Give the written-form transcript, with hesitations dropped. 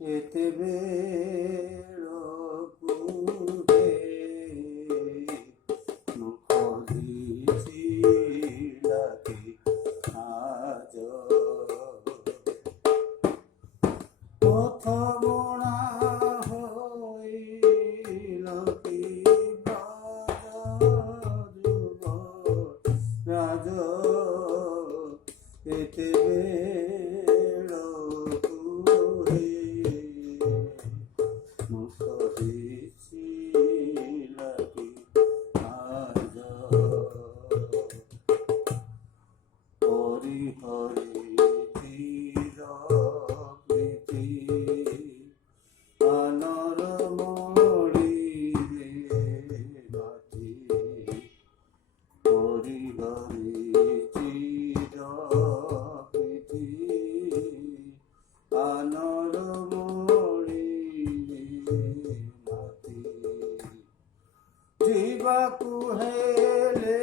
এতে বেড়ে মুখ দিছিলাকে আজ পথ বোনা হইল কি রাজ এতে মুখ দিছিলাকে আজ হরি হরি চির প্রীতি আনর মরি মাটি হরি হরি চির প্রীতি আনর মরি মাটি জীবাকু হেলে